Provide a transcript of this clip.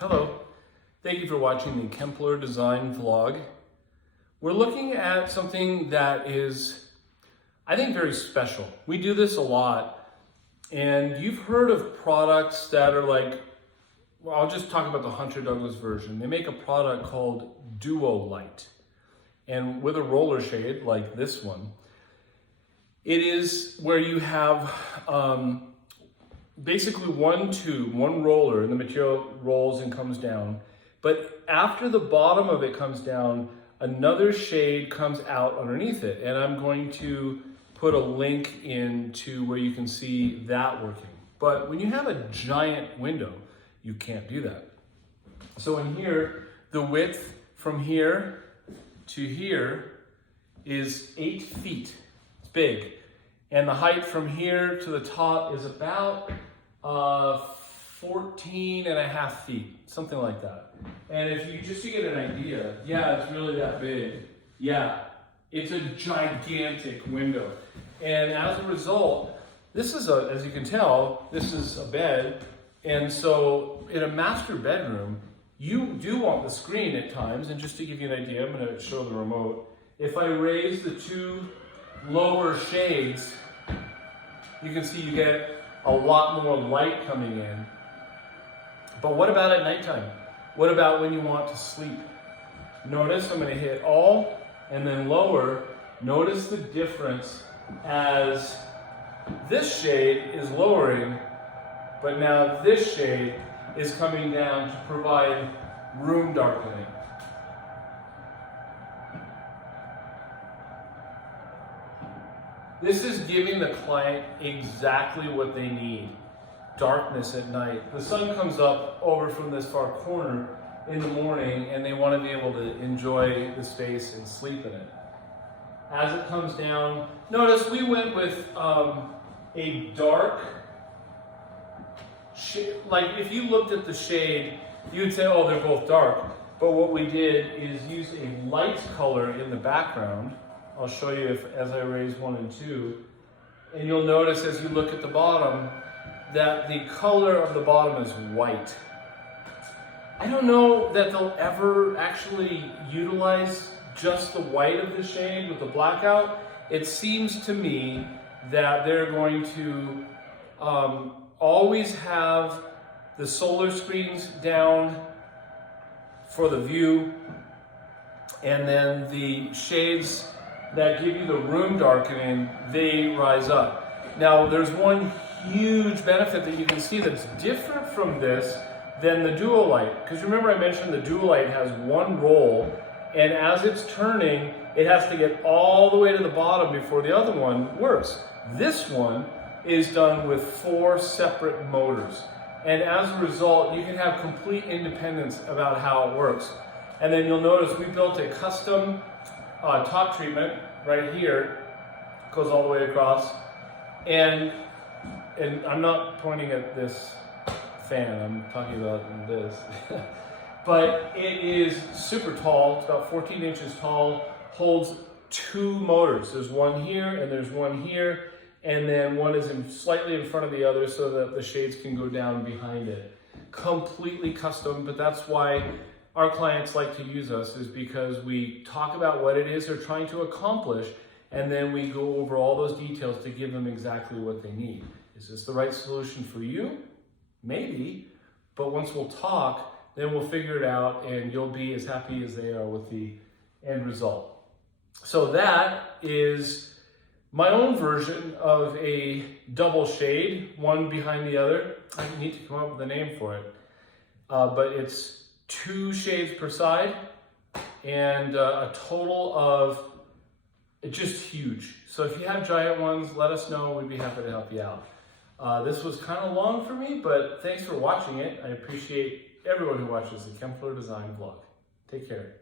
Hello, thank you for watching the Kempler Design Vlog. We're looking at something that is, I think, very special. We do this a lot, and you've heard of products that are like, well, I'll just talk about the Hunter Douglas version. They make a product called Duo Light, and with a roller shade like this one, it is where you have basically one tube, one roller, and the material rolls and comes down. But after the bottom of it comes down, another shade comes out underneath it. And I'm going to put a link into where you can see that working. But when you have a giant window, you can't do that. So in here, the width from here to here is 8 feet. It's big. And the height from here to the top is about 14 and a half feet, something like that. And if you, just to get an idea, yeah, it's really that big. Yeah, it's a gigantic window. And as a result, this is as you can tell, this is a bed. And so in a master bedroom, you do want the screen at times. And just to give you an idea, I'm gonna show the remote. If I raise the two lower shades, you can see you get a lot more light coming in. But what about at nighttime? What about when you want to sleep? Notice I'm going to hit all and then lower. Notice the difference as this shade is lowering, but now this shade is coming down to provide room darkening. This is giving the client exactly what they need. Darkness at night. The sun comes up over from this far corner in the morning and they want to be able to enjoy the space and sleep in it. As it comes down, notice we went with a dark shade. Like if you looked at the shade, you would say, oh, they're both dark. But what we did is use a light color in the background. I'll show you as I raise 1 and 2. And you'll notice as you look at the bottom that the color of the bottom is white. I don't know that they'll ever actually utilize just the white of the shade with the blackout. It seems to me that they're going to always have the solar screens down for the view, and then the shades that give you the room darkening, they rise up. Now, there's one huge benefit that you can see that's different from this than the dual light. Because remember I mentioned the dual light has one roll, and as it's turning, it has to get all the way to the bottom before the other one works. This one is done with 4 separate motors. And as a result, you can have complete independence about how it works. And then you'll notice we built a custom top treatment right here, goes all the way across, and I'm not pointing at this fan, I'm talking about this. But it is super tall, it's about 14 inches tall, holds 2 motors. There's one here and there's one here, and then one is slightly in front of the other so that the shades can go down behind it. Completely custom, but that's why our clients like to use us, is because we talk about what it is they're trying to accomplish, and then we go over all those details to give them exactly what they need. Is this the right solution for you? Maybe, but once we'll talk, then we'll figure it out and you'll be as happy as they are with the end result. So that is my own version of a double shade, one behind the other. I need to come up with a name for it, but it's 2 shades per side, and a total of just huge. So if you have giant ones, let us know. We'd be happy to help you out. This was kind of long for me, but thanks for watching it. I appreciate everyone who watches the Kempler Design Vlog. Take care.